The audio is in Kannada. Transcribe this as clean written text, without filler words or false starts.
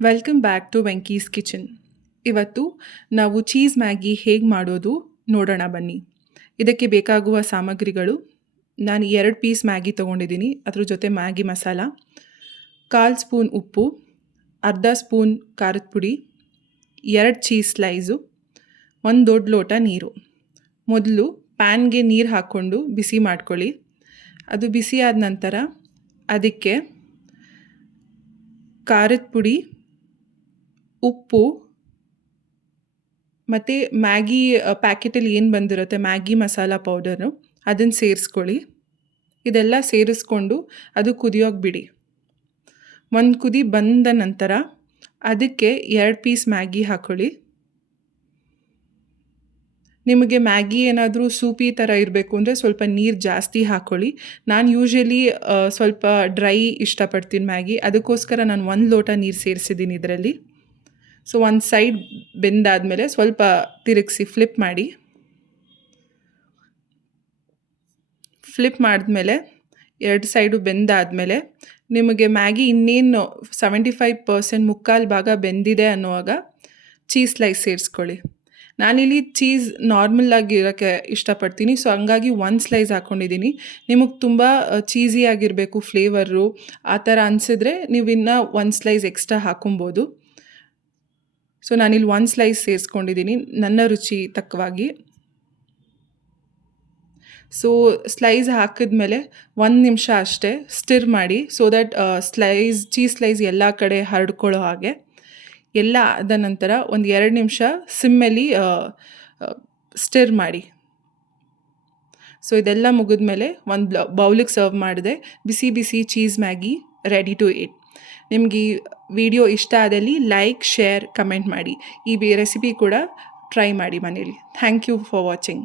Welcome back to Venky's kitchen. ಇವತ್ತು ನಾವು ಚೀಸ್ ಮ್ಯಾಗಿ ಹೇಗೆ ಮಾಡೋದು ನೋಡೋಣ ಬನ್ನಿ. ಇದಕ್ಕೆ ಬೇಕಾಗುವ ಸಾಮಗ್ರಿಗಳು: ನಾನು 2 ಪೀಸ್ ಮ್ಯಾಗಿ ತೊಗೊಂಡಿದ್ದೀನಿ, ಅದ್ರ ಜೊತೆ ಮ್ಯಾಗಿ ಮಸಾಲ, 1/4 ಸ್ಪೂನ್ ಉಪ್ಪು, ಅರ್ಧ ಸ್ಪೂನ್ ಖಾರದ ಪುಡಿ, 2 ಚೀಸ್ ಸ್ಲೈಸು, 1 ದೊಡ್ಡ ಲೋಟ ನೀರು. ಮೊದಲು ಪ್ಯಾನ್ಗೆ ನೀರು ಹಾಕ್ಕೊಂಡು ಬಿಸಿ ಮಾಡ್ಕೊಳ್ಳಿ. ಅದು ಬಿಸಿ ಆದ ನಂತರ ಅದಕ್ಕೆ ಖಾರದ ಪುಡಿ, ಉಪ್ಪು ಮತ್ತು ಮ್ಯಾಗಿ ಪ್ಯಾಕೆಟಲ್ಲಿ ಏನು ಬಂದಿರುತ್ತೆ ಮ್ಯಾಗಿ ಮಸಾಲ ಪೌಡರು, ಅದನ್ನು ಸೇರಿಸ್ಕೊಳ್ಳಿ. ಇದೆಲ್ಲ ಸೇರಿಸ್ಕೊಂಡು ಅದು ಕುದಿಯೋಕೆ ಬಿಡಿ. ಒಂದು ಕುದಿ ಬಂದ ನಂತರ ಅದಕ್ಕೆ 2 ಪೀಸ್ ಮ್ಯಾಗಿ ಹಾಕ್ಕೊಳ್ಳಿ. ನಿಮಗೆ ಮ್ಯಾಗಿ ಏನಾದರೂ ಸೂಪಿ ಥರ ಇರಬೇಕು ಅಂದರೆ ಸ್ವಲ್ಪ ನೀರು ಜಾಸ್ತಿ ಹಾಕ್ಕೊಳ್ಳಿ. ನಾನು ಯೂಶ್ವಲಿ ಸ್ವಲ್ಪ ಡ್ರೈ ಇಷ್ಟಪಡ್ತೀನಿ ಮ್ಯಾಗಿ, ಅದಕ್ಕೋಸ್ಕರ ನಾನು 1 ಲೋಟ ನೀರು ಸೇರಿಸಿದ್ದೀನಿ ಇದರಲ್ಲಿ. ಸೊ ಒಂದು ಸೈಡ್ ಬೆಂದಾದಮೇಲೆ ಸ್ವಲ್ಪ ತಿರುಗಿಸಿ ಫ್ಲಿಪ್ ಮಾಡಿದ್ಮೇಲೆ 2 ಸೈಡು ಬೆಂದಾದಮೇಲೆ ನಿಮಗೆ ಮ್ಯಾಗಿ ಇನ್ನೇನು 75% ಮುಕ್ಕಾಲು ಭಾಗ ಬೆಂದಿದೆ ಅನ್ನುವಾಗ ಚೀಸ್ ಸ್ಲೈಸ್ ಸೇರಿಸ್ಕೊಳ್ಳಿ. ನಾನಿಲ್ಲಿ ಚೀಸ್ ನಾರ್ಮಲಾಗಿ ಇರೋಕ್ಕೆ ಇಷ್ಟಪಡ್ತೀನಿ, ಸೊ ಹಂಗಾಗಿ 1 ಸ್ಲೈಸ್ ಹಾಕ್ಕೊಂಡಿದ್ದೀನಿ. ನಿಮಗೆ ತುಂಬ ಚೀಸಿಯಾಗಿರಬೇಕು ಫ್ಲೇವರು ಆ ಥರ ಅನಿಸಿದ್ರೆ ನೀವು ಇನ್ನೂ 1 ಸ್ಲೈಸ್ ಎಕ್ಸ್ಟ್ರಾ ಹಾಕೊಬೋದು. ಸೊ ನಾನಿಲ್ಲಿ 1 ಸ್ಲೈಸ್ ಸೇರಿಸ್ಕೊಂಡಿದ್ದೀನಿ ನನ್ನ ರುಚಿ ತಕ್ಕವಾಗಿ. ಸೊ ಸ್ಲೈಸ್ ಹಾಕಿದ್ಮೇಲೆ 1 ನಿಮಿಷ ಅಷ್ಟೇ ಸ್ಟಿರ್ ಮಾಡಿ, ಸೊ ದ್ಯಾಟ್ ಚೀಸ್ ಸ್ಲೈಸ್ ಎಲ್ಲ ಕಡೆ ಹರಡ್ಕೊಳ್ಳೋ ಹಾಗೆ. ಎಲ್ಲ ಆದ ನಂತರ ಒಂದು 2 ನಿಮಿಷ ಸಿಮ್ಮಲ್ಲಿ ಸ್ಟಿರ್ ಮಾಡಿ. ಸೊ ಇದೆಲ್ಲ ಮುಗಿದ್ಮೇಲೆ ಒಂದು ಬೌಲಿಗೆ ಸರ್ವ್ ಮಾಡಿದೆ. ಬಿಸಿ ಬಿಸಿ cheese Maggi ready to eat. ನಿಮ್ಗೆ ಈ ವಿಡಿಯೋ ಇಷ್ಟ ಆದಲ್ಲಿ ಲೈಕ್, ಶೇರ್, ಕಮೆಂಟ್ ಮಾಡಿ. ಈ ರೆಸಿಪಿ ಕೂಡ ಟ್ರೈ ಮಾಡಿ ಮನೇಲಿ. Thank you for watching.